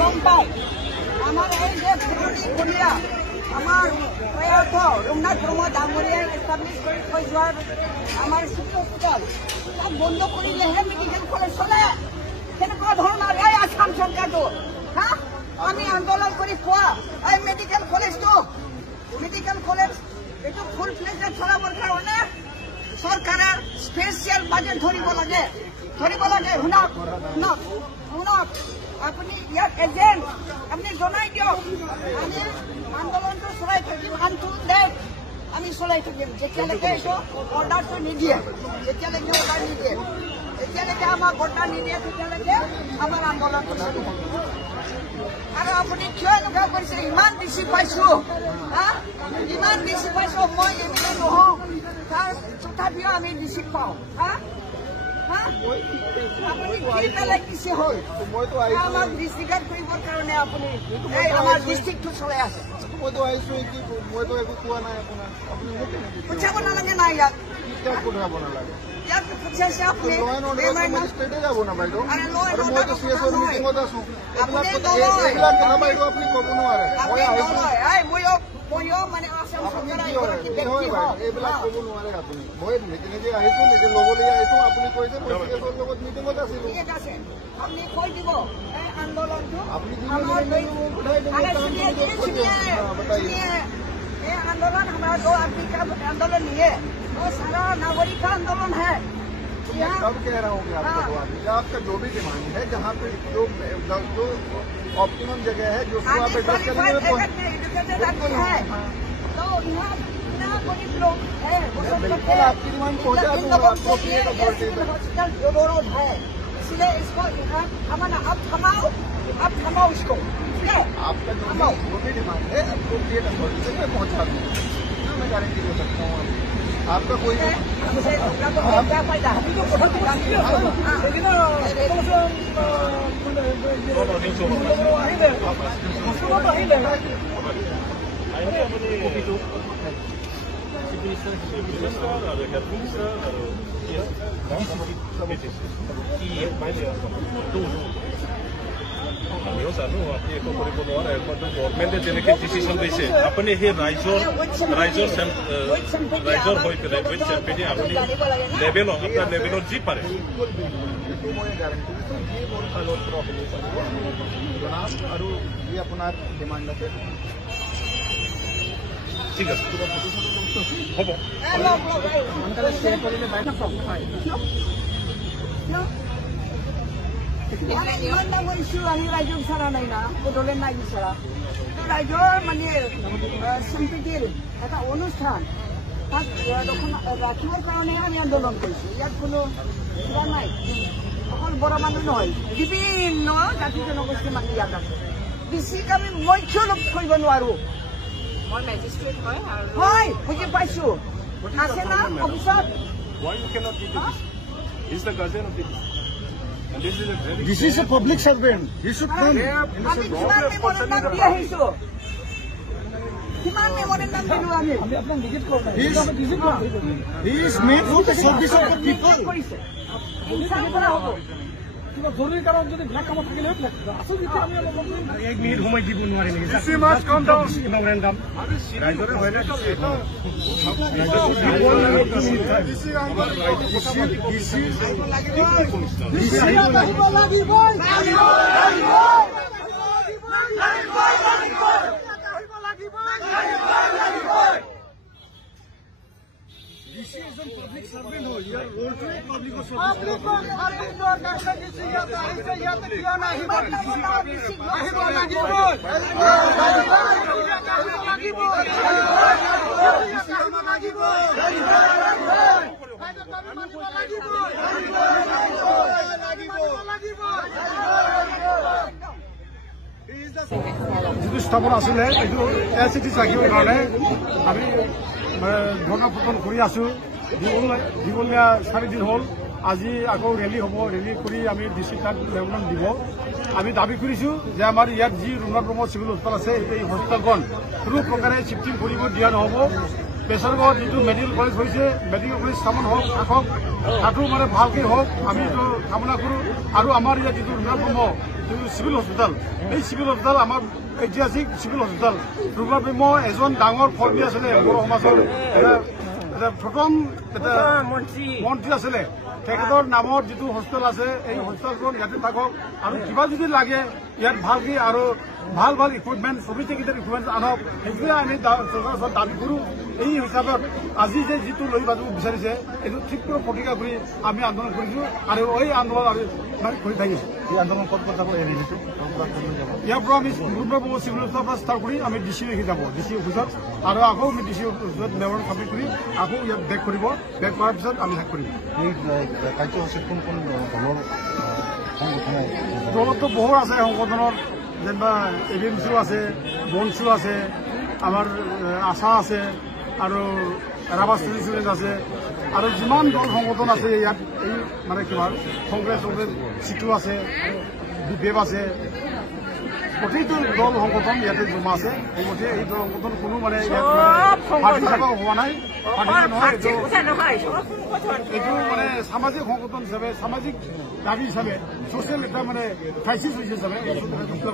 গম পায় আমাৰ এই যে পুৰণি কলীয়া আমাৰ প্ৰয়াত ৰঘুনাথ ব্ৰহ্ম ডাঙৰীয়াই এষ্টাব্লিছ কৰি থৈ যোৱাৰ আমাৰ চিটি হস্পিটেল তাক বন্ধ কৰিলেহে মেডিকেল কলেজ চলে কেনেকুৱা ধৰণৰ এই আসাম চৰকাৰটো হা আমি আন্দোলন কৰি পোৱা এই মেডিকেল কলেজটো এইটো ফুল প্লেজত চলাবৰ কাৰণে চৰকাৰে স্পেচিয়েল বাজেট ধৰিব লাগে শুনক আপুনি ইয়াত এজেণ্ট আপুনি জনাই দিয়ক আমি আন্দোলনটো চলাই থাকিম আনটো দেশ আমি চলাই থাকিম যেতিয়ালৈকে এইটো অৰ্ডাৰটো নিদিয়ে যেতিয়ালৈকে আমাক অৰ্ডাৰ নিদিয়ে তেতিয়ালৈকে আমাৰ আন্দোলনটো চলি থাকিব আৰু আপুনি কিয় এনেকুৱা কৰিছে ইমান বেছি পাইছো মই এনে নহওঁ তাৰ তথাপিও আমি বেছি পাওঁ আপুনি কি পেলাই দিছে হ'ল আমাক ডিষ্ট্ৰিক্ট কৰিবৰ কাৰণে আপুনি আমাৰ ডিষ্ট্ৰিক্টটো চলাই আছে মইতো আহিছো মইতো একো কোৱা নাই আপোনাক আপুনি পঠিয়াব নালাগে নাই ইয়াক পঠিয়াব নালাগে ইয়াক পঠিয়াইছে আপুনি ষ্টেটে যাব না বাইদেউ আৰু মইতো চিএছৰ মিটিঙত আছো এইবিলাক কথা বাইদেউ আপুনি ক'ব নোৱাৰে ময়ো মানে আসাম এইবিলাক ক'ব নোৱাৰে আপুনি মই নিজে আহিছো নিজে ল'বলৈ আহিছো আপুনি কৈছে মই চিএছৰ লগত মিটিঙত আছিলো আপুনি কৈ দিব এই আন্দোলনটো আপুনি ये आंदोलन हमारा दो आदमी का आंदोलन नहीं है वो सारा नागरिक का आंदोलन है अब कह रहा हूँ आपका जो भी डिमांड है जहाँ पे जो ऑप्टिमम जगह है जो आप एड्रेस करेंगे है तो यहाँ गरीब लोग है आपकी डिमांड पहुँचा दूंगा हॉस्पिटल रोड है इसलिए इसको हमारा अब थमाओ इसको आपका जो भी डिमांड है अप्रोप्रिएट अथॉरिटी में पहुँचा दूंगा मैं गारंटी दे सकता हूँ आपका कोई क्या फायदा আমিও জানো আপুনি একো কৰিব নোৱাৰে গভৰ্ণমেণ্টে যেনেকৈ ডিচিশ্যন দিছে আপুনি সেই ৰাইজৰ হৈ পেলাই উইথ চেম্পিয়নে আপুনি আপোনাৰ লেভেলত যি পাৰে আৰু যি আপোনাৰ ডিমাণ্ড আছে ঠিক আছে হ'ব সোনকালে শ্বেয়াৰ কৰিলে পাই ইমান ডাঙৰ ইছ্যু আমি ৰাইজক বিচৰা নাই না বদলে নাই বিচৰা ৰাইজৰ মানে সম্প্ৰীতিৰ এটা অনুষ্ঠান তাক ৰাখিবৰ কাৰণে আমি আন্দোলন কৰিছো ইয়াত কোনো কিবা নাই অকল বড়ো মানুহ নহয় বিভিন্ন জাতি জনগোষ্ঠীৰ মানুহ ইয়াত আছে বেছিক আমি মৈথ্য লোক থৰিব নোৱাৰো মই মেজিষ্ট্ৰেট হয় বুজি পাইছো আছে না অফিচত This is a public servant. He should come. He is made for the service of the people. জরুরি কারণ যদি ব্ল্যাক কামত থাকিলে আসল যদি আমি এক মিনিট সময় দিব নোৱাৰি নেকি মেমোৰেণ্ডাম ৰাইজৰে হয় Public servant हो यार रोड पे पब्लिक को যিটো স্থাপন আছিলে এইটো এলচিটি ৰাখিবৰ কাৰণে আমি ধৰ্ণা প্ৰদান কৰি আছো দীঘলীয়া 4 দিন হ'ল আজি আকৌ ৰেলী হ'ব ৰেলী কৰি আমি ডিচিটাক মেমোৰেণ্ডাম দিব আমি দাবী কৰিছো যে আমাৰ ইয়াত যি ৰঘুনাথ ব্ৰহ্ম চিভিল হস্পিটেল আছে এই হস্পিটেলখন কোনো প্ৰকাৰে শিফটিং কৰিব দিয়া নহ'ব পেছাৰগড়ত যিটো মেডিকেল কলেজ হৈছে মেডিকেল কলেজ স্থাপন হওক থাকক তাতো মানে ভালকৈ হওক আমি এইটো কামনা কৰোঁ আৰু আমাৰ ইয়াত যিটো ৰুদ্ৰব্ৰহ্ম যিটো চিভিল হস্পিটেল এই চিভিল হস্পিটেল আমাৰ ঐতিহাসিক চিভিল হস্পিটেল ৰুদ্ৰব্ৰহ্ম এজন ডাঙৰ ফৰ্মী আছিলে বড়ো সমাজৰ প্ৰথম মন্ত্ৰী আছিলে তেখেতৰ নামত যিটো হস্পিটেল আছে এই হস্পিটেলখন ইয়াতে থাকক আৰু কিবা যদি লাগে ইয়াত ভালকৈ আৰু ভাল ভাল ইকুইপমেণ্ট সফিষ্টিকেটেড ইকুইপমেণ্ট আনক সেইটোৱে আমি চৰকাৰৰ ওচৰত দাবী কৰোঁ এই হিচাপত আজি যে যিটো লৈ যাব বিচাৰিছে এইটো ঠিক কৰি প্ৰতিকা কৰি আমি আন্দোলন কৰিছোঁ আৰু এই আন্দোলন আমি কৰি থাকিম এই আন্দোলন ক'ত যাব ইয়াৰ পৰা আমি ৰুদ্ৰব্ৰহ্ম চিভিল হস্পিটেলৰ পৰা ষ্টাৰ্ট কৰি আমি ডি চি লৈকে যাব ডি চি অফিচত আৰু আকৌ আমি ডি চি অফিচত মেমৰ চাবমিট কৰি আকৌ ইয়াত বেক কৰিব বেক কৰাৰ পিছত আমি শেষ কৰিম এই কাৰ্যসূচীত কোন কোন দলৰ সংগঠনে দলততো বহুত আছে সংগঠনৰ যেনিবা এবিএমচিও আছে বনচু আছে আমাৰ আশা আছে আৰু ৰাভা ষ্টুডেণ্ট আছে আৰু যিমান দল সংগঠন আছে ইয়াত এই মানে কিবা কংগ্ৰেছ চিটু আছে বিপেপ আছে প্ৰতিটো দল সংগঠন ইয়াতে জমা আছে গতিকে এই দল সংগঠন কোনো মানে ইয়াত পাৰ্টি হিচাপে হোৱা নাই পাৰ্টি নহয় এইটো মানে সামাজিক সংগঠন হিচাপে সামাজিক দাবী হিচাপে ছ'চিয়েল এটা মানে ক্ৰাইচিছ হৈছে হিচাপে এই সংগঠনটো